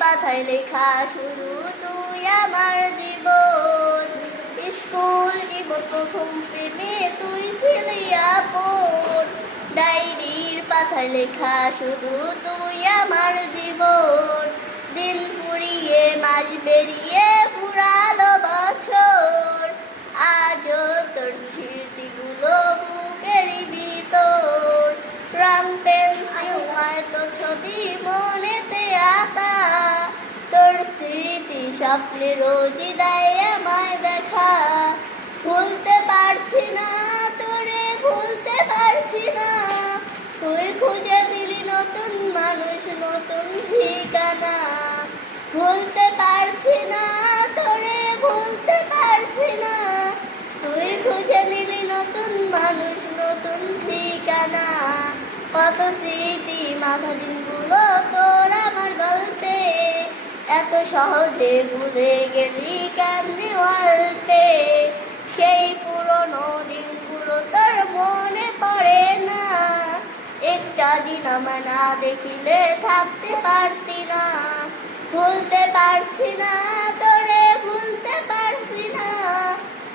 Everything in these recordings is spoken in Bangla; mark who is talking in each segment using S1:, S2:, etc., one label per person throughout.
S1: লেখা শুরু তুই আমার জীবন। স্কুল জীবন প্রথম প্রেমে, তুই ছিলি আপন। ডায়েরির পাতা লেখা শুধু তুই আমার জীবন। দিন ফুরিয়ে, মাস বেরিয়ে, পুরালো বছর। আজও তোর স্মৃতিগুলো বুকেরই ভিতর। রং পেন্সিল হয়তো ছবি মনেতে স্বপ্নে রোজই দেয় আমায় দেখা। ভুলতে পারছি না তোরে, ভুলতে পারছি না। তুই খুঁজে দিলি নতুন মানুষ, নতুন ঠিকানা। ভুলতে পারছি না তোরে, ভুলতে পারছি না। তুই খুঁজে নিলি নতুন মানুষ, নতুন ঠিকানা। কত স্মৃতি মাথা দিনগুলো তোর সহজে ভুলে গেলি কেমনি অল্পে সেই পুরনো দিনগুলো তোর মনে পড়ে না। একটা দিন আমার না দেখিলে থাকতে পারতি না। ভুলতে পারছি না, তোরে ভুলতে পারছি না।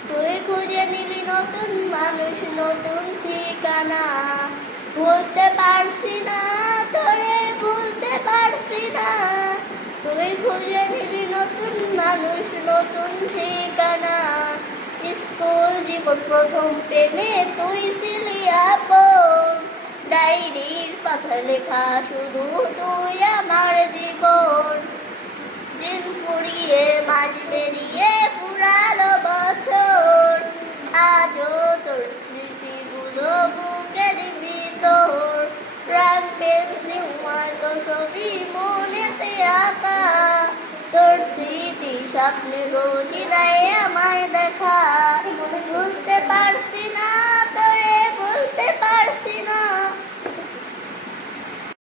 S1: তুই খুঁজে নিলি নতুন মানুষ, নতুন ঠিকানা। ভুলতে পারছি না নতুন ঠিকানা। স্কুল জীবন প্রথম প্রেমে তুই ছিলি ডায়েরির কথা লেখা শুধু তুই আমার জীবন। দিন ফুরিয়ে, মাস বেরিয়ে পুরালো বছর। আজও তোর স্মৃতিগুলো বুকের ভিতর। রং পেন্সিল মতো ছবি মনেতে স্বপ্নে রোজই দেয় আমায় দেখা। বুঝতে পারছি না